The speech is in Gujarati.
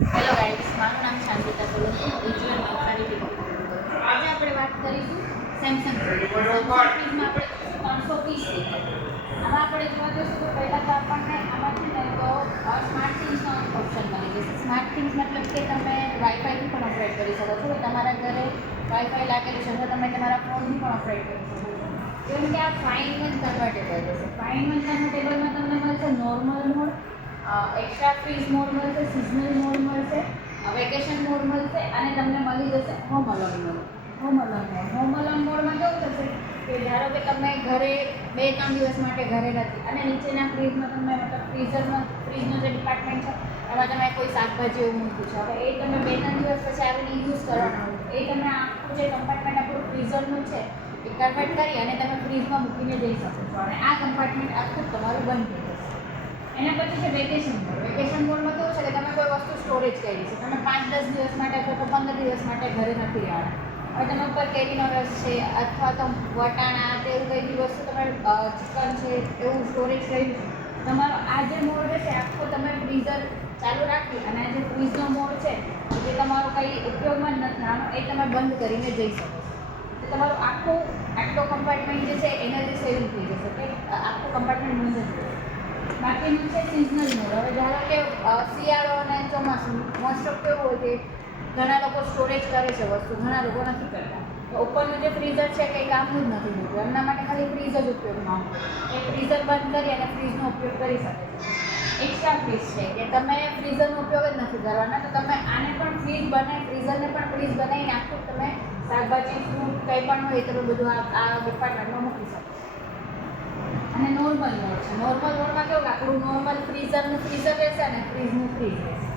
હેલો ગાઈસ, મારું નામ શાંતિતા સોલંકી, રિજ્યુઅલ નવસારી ડિગ્રી. આજે આપણે વાત કરીશું સેમસંગ ફ્રીજમાં. આપણે 330 લીટર. આમાં આપણે જોવા જઈશું તો પહેલાં તો આપણને આમાં છે ને તો સ્માર્ટ થિંગ્સનો ઓપ્શન મળી જશે. સ્માર્ટ થિંગ્સ મતલબ કે તમે વાઈફાઈથી પણ ઓપરેટ કરી શકો છો. તમારા ઘરે વાઈફાઈ લાગેલું છે તો તમે તમારા ફોનથી પણ ઓપરેટ કરી શકો છો. જેમ કે આ 5-in-1 કન્વર્ટેબલ છે. 5-in-1 કન્વર્ટેબલમાં તમને મળશે normal mode, extra freeze mode મળશે, સિઝનલ મોડ મળશે, વેકેશન મોડ મળશે અને તમને મળી જશે home alone mode. Home alone મોડમાં કેવું થશે કે ધારો કે તમે ઘરે 2-3 દિવસ માટે ઘરે નથી અને નીચેના ફ્રીજમાં તમે મતલબ ફ્રીજનો જે ડિપાર્ટમેન્ટ છે એમાં તમે કોઈ શાકભાજી એવું મૂક્યું છે. હવે એ તમે 2-3 દિવસ પછી આવીને યુઝ કરવાના હોય એ તમે આખું જે કમ્પાર્ટમેન્ટ આપણું ફ્રીઝરનું છે એ કન્વર્ટ કરી અને તમે ફ્રીજમાં મૂકીને જઈ શકો છો અને આ કમ્પાર્ટમેન્ટ આખું તમારું બંધ થઈ જશે. એના પછી છે વેકેશન મોડ. વેકેશન મોડમાં કેવું છે કે તમે કોઈ વસ્તુ સ્ટોરેજ કરી છે, તમે 5-10 દિવસ માટે અથવા તો 15 દિવસ માટે ઘરે નથી રહેવાના. હવે તમે ઉપર કેરીનો રસ છે અથવા તો વટાણા તેવું કંઈ બી વસ્તુ તમે ચિકન છે એવું સ્ટોરેજ કર્યું છે, તમારો આ જે મોડ રહેશે આખો તમે ફ્રીઝર ચાલુ રાખી અને આ જે ફ્રીઝનો મોડ છે જે તમારો કંઈ ઉપયોગમાં જ નથી આવવાનો એ તમે બંધ કરીને જઈ શકો છો. તો તમારું આટલો કમ્પાર્ટમેન્ટ જે છે એનર્જી સેવિંગ થઈ જશે કે આખું કમ્પાર્ટમેન્ટ બંધ જ રહેશે. બાકીનું છે સિઝનલ મોડ. હવે ધારો કે શિયાળો અને ચોમાસું મોસ્ટ ઓફ કેવું હોય કે ઘણા લોકો સ્ટોરેજ કરે છે વસ્તુ, ઘણા લોકો નથી કરતા. તો ઉપરનું જે ફ્રીઝર છે કંઈ કામનું જ નથી હોતું, એમના માટે ખાલી ફ્રીઝ જ ઉપયોગમાં આવે. એ ફ્રીઝર બંધ કરી અને ફ્રીજનો ઉપયોગ કરી શકે છે. એક્સ્ટ્રા ફ્રીઝ છે કે તમે ફ્રીઝરનો ઉપયોગ જ નથી કરવાના, તો તમે આને પણ ફ્રીઝરને પણ ફ્રીઝ બનાવીને આખું તમે શાકભાજી ફ્રૂટ કંઈ પણ હોય તમે બધું આ ડિપાર્ટમેન્ટમાં મૂકી શકો. અને નોર્મલ મોડ છે. નોર્મલ મોડમાં કેવું કે આપણું નોર્મલ ફ્રીઝરનું ફ્રીઝર રહેશે અને ફ્રીજનું ફ્રીજ રહેશે.